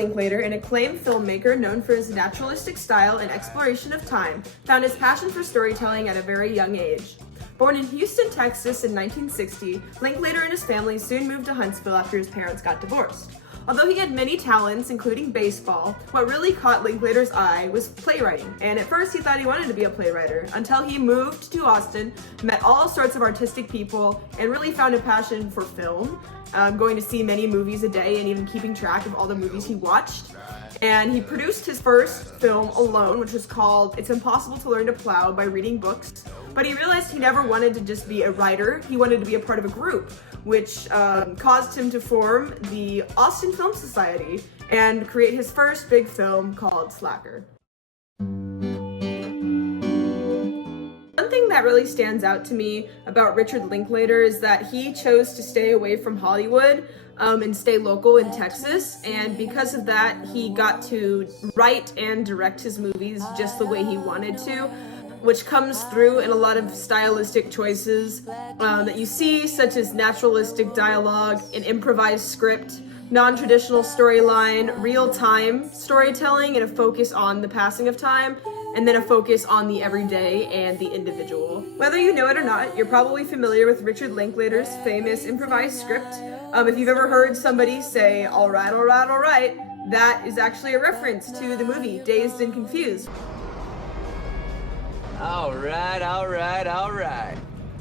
Linklater, an acclaimed filmmaker known for his naturalistic style and exploration of time, found his passion for storytelling at a very young age. Born in Houston, Texas in 1960, Linklater and his family soon moved to Huntsville after his parents got divorced. Although he had many talents, including baseball, what really caught Linklater's eye was playwriting, and at first he thought he wanted to be a playwright until he moved to Austin, met all sorts of artistic people, and really found a passion for film, going to see many movies a day and even keeping track of all the movies he watched. And he produced his first film alone, which was called It's Impossible to Learn to Plow by Reading Books. But he realized he never wanted to just be a writer, he wanted to be a part of a group, which caused him to form the Austin Film Society and create his first big film called Slacker. One thing that really stands out to me about Richard Linklater is that he chose to stay away from Hollywood and stay local in Texas, and because of that, he got to write and direct his movies just the way he wanted to, which comes through in a lot of stylistic choices that you see, such as naturalistic dialogue, an improvised script, non-traditional storyline, real-time storytelling, and a focus on the passing of time, and then a focus on the everyday and the individual. Whether you know it or not, you're probably familiar with Richard Linklater's famous improvised script. If you've ever heard somebody say, all right, all right, all right, that is actually a reference to the movie Dazed and Confused. All right, all right, all right.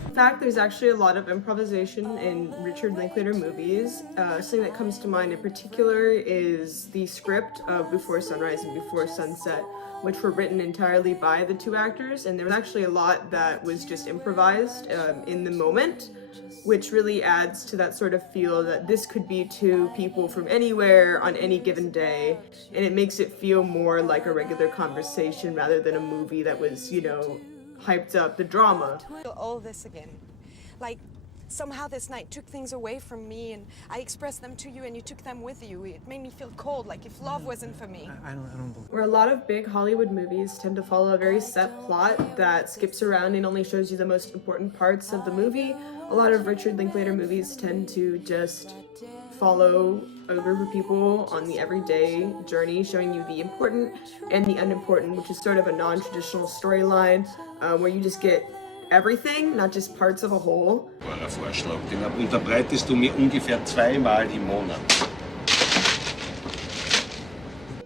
In fact, there's actually a lot of improvisation in Richard Linklater movies. Something that comes to mind in particular is the script of Before Sunrise and Before Sunset, which were written entirely by the two actors, and there was actually a lot that was just improvised in the moment, which really adds to that sort of feel that this could be two people from anywhere on any given day, and it makes it feel more like a regular conversation rather than a movie that was, you know, hyped up the drama. All this again, like somehow this night took things away from me, and I expressed them to you and you took them with you. It made me feel cold, like if love wasn't for me. I don't believe. Where a lot of big Hollywood movies tend to follow a very set plot that skips around and only shows you the most important parts of the movie, a lot of Richard Linklater movies tend to just follow a group of people on the everyday journey, showing you the important and the unimportant, which is sort of a non-traditional storyline where you just get everything, not just parts of a whole. Vorschlag, den unterbreitest du mir ungefähr zweimal im Monat.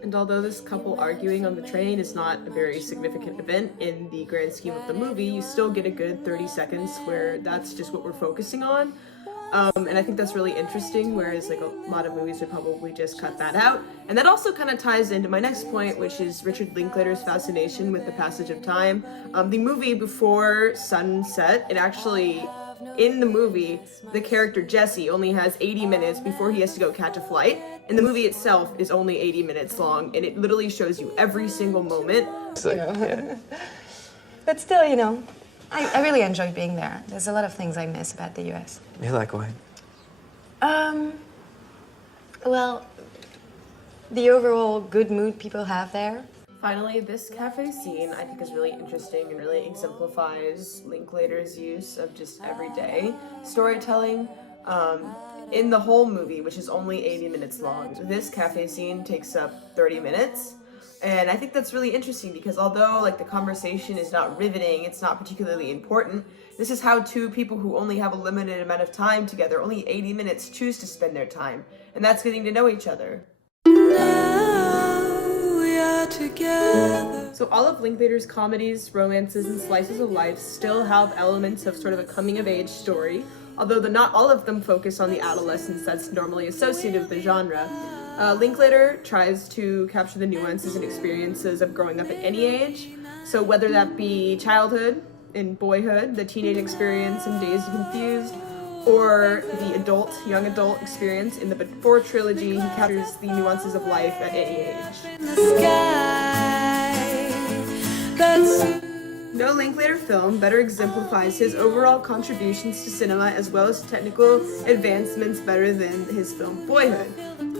And although this couple arguing on the train is not a very significant event in the grand scheme of the movie, you still get a good 30 seconds where that's just what we're focusing on. And I think that's really interesting, whereas like a lot of movies would probably just cut that out. And that also kind of ties into my next point, which is Richard Linklater's fascination with the passage of time. The movie Before Sunset, it actually, in the movie, the character Jesse only has 80 minutes before he has to go catch a flight. And the movie itself is only 80 minutes long, and it literally shows you every single moment. Yeah. But still, you know, I really enjoy being there. There's a lot of things I miss about the US. You like what? Well, the overall good mood people have there. Finally, this cafe scene I think is really interesting and really exemplifies Linklater's use of just everyday storytelling. In the whole movie, which is only 80 minutes long, this cafe scene takes up 30 minutes. And I think that's really interesting because although like the conversation is not riveting, it's not particularly important, this is how two people who only have a limited amount of time together, only 80 minutes, choose to spend their time. And that's getting to know each other. Now we are together. So all of Linklater's comedies, romances, and slices of life still have elements of sort of a coming-of-age story, although not all of them focus on the adolescence that's normally associated with the genre. Linklater tries to capture the nuances and experiences of growing up at any age, so whether that be childhood and boyhood, the teenage experience in Dazed and Confused, or the young adult experience in the Before trilogy, he captures the nuances of life at any age. In the sky, that's No Linklater film better exemplifies his overall contributions to cinema as well as technical advancements better than his film Boyhood.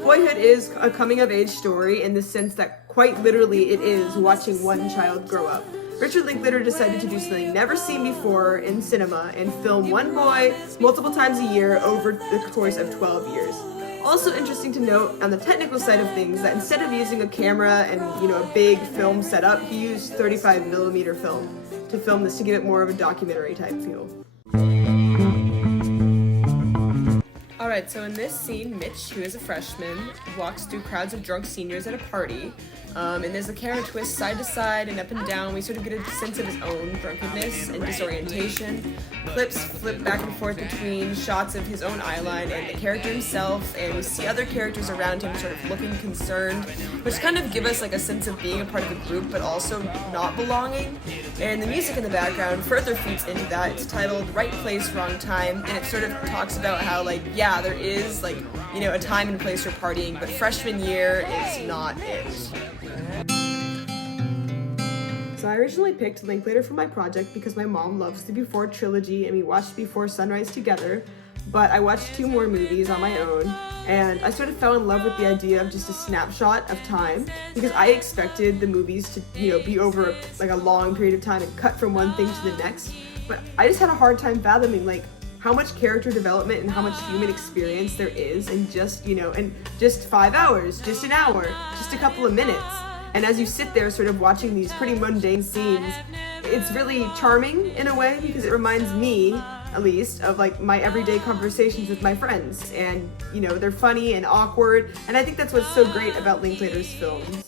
Boyhood is a coming-of-age story in the sense that quite literally it is watching one child grow up. Richard Linklater decided to do something never seen before in cinema and film one boy multiple times a year over the course of 12 years. Also interesting to note on the technical side of things that instead of using a camera and a big film setup, he used 35mm film to film this to give it more of a documentary type feel. Alright, so in this scene, Mitch, who is a freshman, walks through crowds of drunk seniors at a party, and there's a camera twist side to side and up and down. We sort of get a sense of his own drunkenness and disorientation. Clips flip back and forth between shots of his own eyeline and the character himself, and we see other characters around him sort of looking concerned, which kind of give us like a sense of being a part of the group but also not belonging. And the music in the background further feeds into that. It's titled Right Place, Wrong Time, and it sort of talks about how there is a time and place for partying, but freshman year is not it. So I originally picked Linklater for my project because my mom loves the Before trilogy and we watched Before Sunrise together, but I watched 2 more movies on my own and I sort of fell in love with the idea of just a snapshot of time because I expected the movies to be over a long period of time and cut from one thing to the next, but I just had a hard time fathoming how much character development and how much human experience there is in just 5 hours, just an hour, just a couple of minutes. And as you sit there sort of watching these pretty mundane scenes, it's really charming in a way because it reminds me, at least, of my everyday conversations with my friends. And, they're funny and awkward. And I think that's what's so great about Linklater's films.